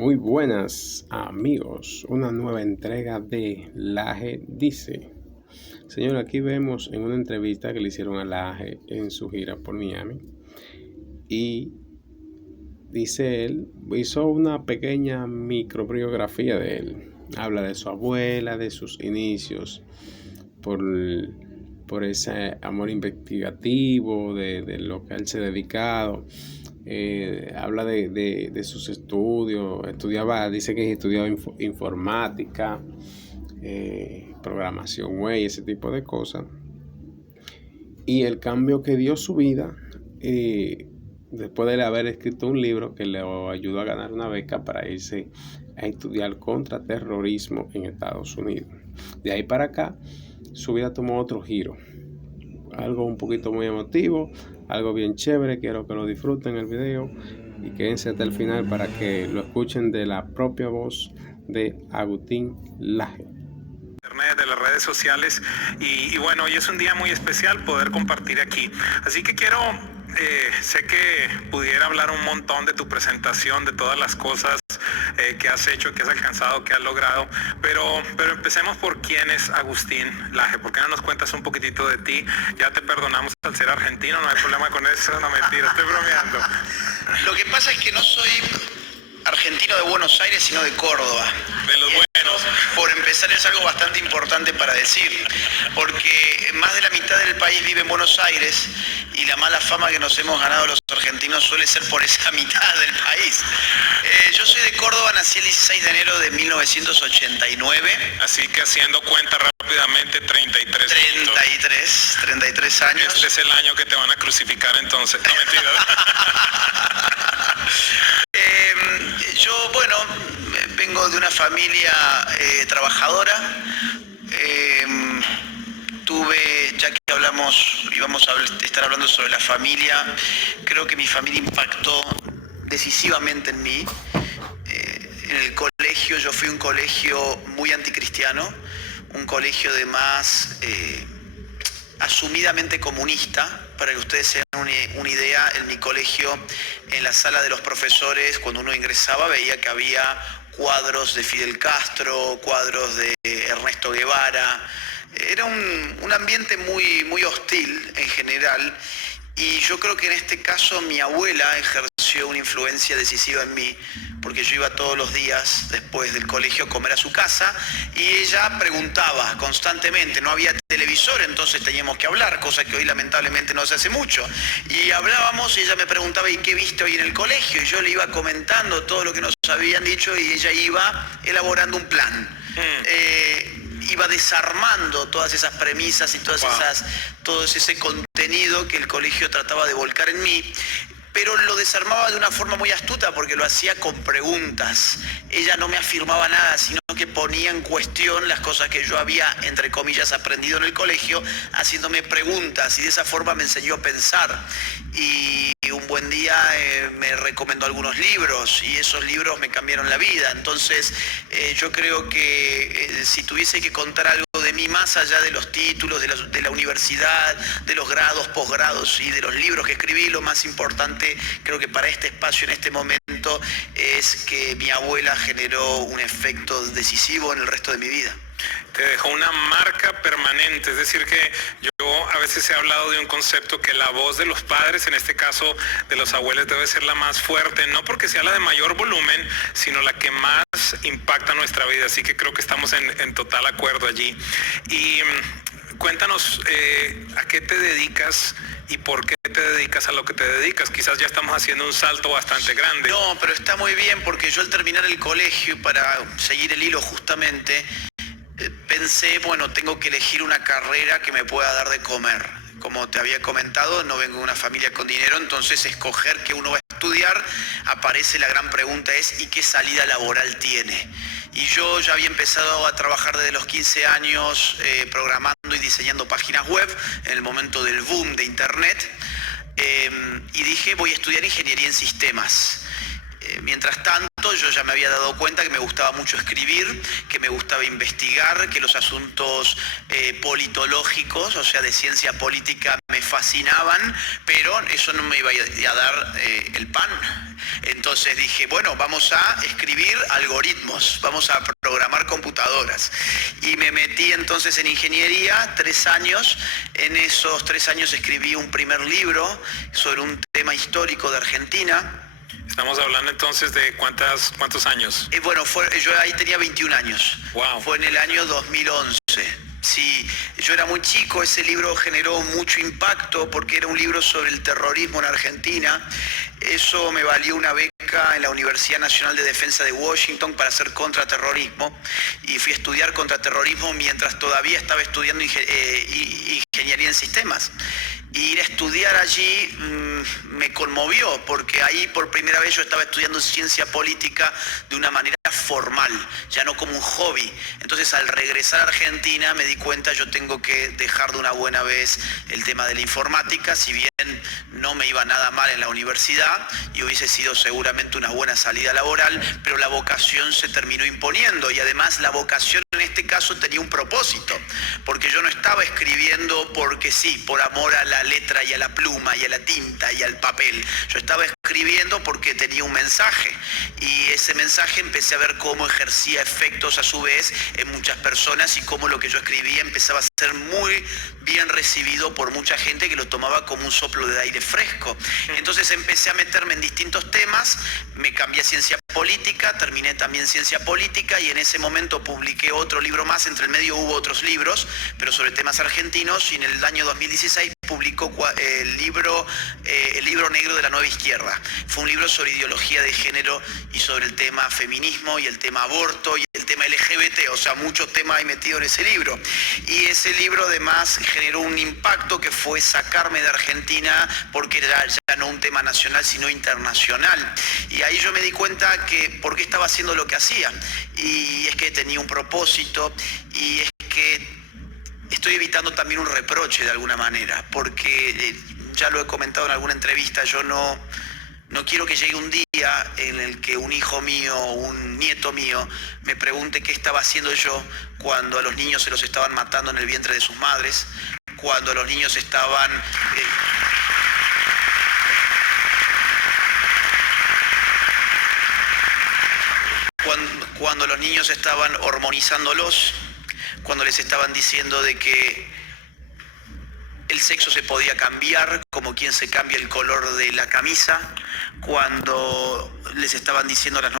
Muy buenas amigos, una nueva entrega de Laje Dice. Señor, aquí vemos en una entrevista que le hicieron a Laje en su gira por Miami y dice él, hizo una pequeña microbiografía de él. Habla de su abuela, de sus inicios, por ese amor investigativo, de lo que él se ha dedicado. Habla de sus estudios, dice que estudiaba informática, programación web y ese tipo de cosas. Y el cambio que dio su vida después de haber escrito un libro que le ayudó a ganar una beca para irse a estudiar contraterrorismo en Estados Unidos. De ahí para acá, su vida tomó otro giro. Algo un poquito muy emotivo, algo bien chévere. Quiero que lo disfruten el video y quédense hasta el final para que lo escuchen de la propia voz de Agustín Laje. De las redes sociales y bueno, hoy es un día muy especial poder compartir aquí, así que quiero sé que pudiera hablar un montón de tu presentación, de todas las cosas que has hecho, que has alcanzado, que has logrado, pero empecemos por quién es Agustín Laje. ¿Por qué no nos cuentas un poquitito de ti? Ya te perdonamos al ser argentino, no hay problema con eso, no, mentira, estoy bromeando. Lo que pasa es que no soy argentino de Buenos Aires, sino de Córdoba. De los buenos. Por empezar, es algo bastante importante para decir, porque más de la mitad del país vive en Buenos Aires y la mala fama que nos hemos ganado los argentinos suele ser por esa mitad del país. Yo soy de Córdoba, nací el 16 de enero de 1989. Así que haciendo cuenta rápidamente, 33 años. Este es el año que te van a crucificar entonces. No, mentira. Yo, bueno, vengo de una familia trabajadora. Ya que íbamos a estar hablando sobre la familia, creo que mi familia impactó decisivamente en mí. En el colegio, yo fui a un colegio muy anticristiano, un colegio además asumidamente comunista. Para que ustedes se den una idea, en mi colegio, en la sala de los profesores, cuando uno ingresaba, veía que había cuadros de Fidel Castro, cuadros de Ernesto Guevara. Era un ambiente muy hostil en general, y yo creo que en este caso mi abuela ejerció una influencia decisiva en mí, porque yo iba todos los días después del colegio a comer a su casa y ella preguntaba constantemente. No había televisor, entonces teníamos que hablar, cosa que hoy lamentablemente no se hace mucho. Y hablábamos y ella me preguntaba: ¿y qué viste hoy en el colegio? Y yo le iba comentando todo lo que nos habían dicho y ella iba elaborando un plan. Iba desarmando todas esas premisas y todo ese contenido que el colegio trataba de volcar en mí, pero lo desarmaba de una forma muy astuta, porque lo hacía con preguntas. Ella no me afirmaba nada, sino que ponía en cuestión las cosas que yo había, entre comillas, aprendido en el colegio, haciéndome preguntas, y de esa forma me enseñó a pensar. Y un buen día me recomendó algunos libros, y esos libros me cambiaron la vida. Entonces yo creo que si tuviese que contar algo de mí, más allá de los títulos de la universidad, de los grados, posgrados y de los libros que escribí, lo más importante, creo que para este espacio en este momento, es que mi abuela generó un efecto decisivo en el resto de mi vida. Te dejó una marca permanente, es decir que yo a veces he hablado de un concepto que la voz de los padres, en este caso de los abuelos, debe ser la más fuerte, no porque sea la de mayor volumen, sino la que más impacta nuestra vida, así que creo que estamos en total acuerdo allí. Y cuéntanos a qué te dedicas y por qué te dedicas a lo que te dedicas. Quizás ya estamos haciendo un salto bastante grande. No, pero está muy bien, porque yo al terminar el colegio, para seguir el hilo justamente, pensé, bueno, tengo que elegir una carrera que me pueda dar de comer. Como te había comentado, no vengo de una familia con dinero, entonces escoger qué uno va a estudiar, aparece la gran pregunta ¿y qué salida laboral tiene? Y yo ya había empezado a trabajar desde los 15 años programando y diseñando páginas web en el momento del boom de internet, y dije: voy a estudiar ingeniería en sistemas. Mientras tanto, yo ya me había dado cuenta que me gustaba mucho escribir, que me gustaba investigar, que los asuntos politológicos, o sea, de ciencia política, me fascinaban, pero eso no me iba a dar el pan. Entonces dije, bueno, vamos a escribir algoritmos, vamos a programar computadoras. Y me metí entonces en ingeniería 3 años. En esos 3 años escribí un primer libro sobre un tema histórico de Argentina. Estamos hablando entonces de cuántos años. Bueno, yo ahí tenía 21 años. Wow. Fue en el año 2011. Sí, yo era muy chico, ese libro generó mucho impacto porque era un libro sobre el terrorismo en Argentina. Eso me valió una beca en la Universidad Nacional de Defensa de Washington para hacer contraterrorismo, y fui a estudiar contraterrorismo mientras todavía estaba estudiando ingeniería en sistemas. Y ir a estudiar allí me conmovió, porque ahí por primera vez yo estaba estudiando ciencia política de una manera formal, ya no como un hobby. Entonces, al regresar a Argentina me di cuenta, yo tengo que dejar de una buena vez el tema de la informática. Si bien no me iba nada mal en la universidad y hubiese sido seguramente una buena salida laboral, pero la vocación se terminó imponiendo, y además la vocación en este caso tenía un propósito, porque yo no estaba escribiendo porque sí, por amor a la letra y a la pluma y a la tinta y al papel. Yo estaba escribiendo porque tenía un mensaje, y ese mensaje empecé a ver cómo ejercía efectos a su vez en muchas personas, y cómo lo que yo escribía empezaba a ser muy bien recibido por mucha gente que lo tomaba como un soplo de aire fresco. Entonces empecé a meterme en distintos temas, me cambié a ciencia política, terminé también ciencia política, y en ese momento publiqué otro libro más. Entre el medio hubo otros libros, pero sobre temas argentinos, y en el año 2016 publicó el libro negro de la nueva izquierda. Fue un libro sobre ideología de género y sobre el tema feminismo y el tema aborto y el tema LGBT, o sea, muchos temas hay metido en ese libro. Y ese libro además generó un impacto que fue sacarme de Argentina, porque era ya no un tema nacional sino internacional. Y ahí yo me di cuenta que por qué estaba haciendo lo que hacía, y es que tenía un propósito, y es que estoy evitando también un reproche de alguna manera, porque ya lo he comentado en alguna entrevista, yo no quiero que llegue un día en el que un hijo mío o un nieto mío me pregunte qué estaba haciendo yo cuando a los niños se los estaban matando en el vientre de sus madres, cuando a los niños estaban... Cuando los niños estaban hormonizándolos, cuando les estaban diciendo de que el sexo se podía cambiar, como quien se cambia el color de la camisa, cuando les estaban diciendo a las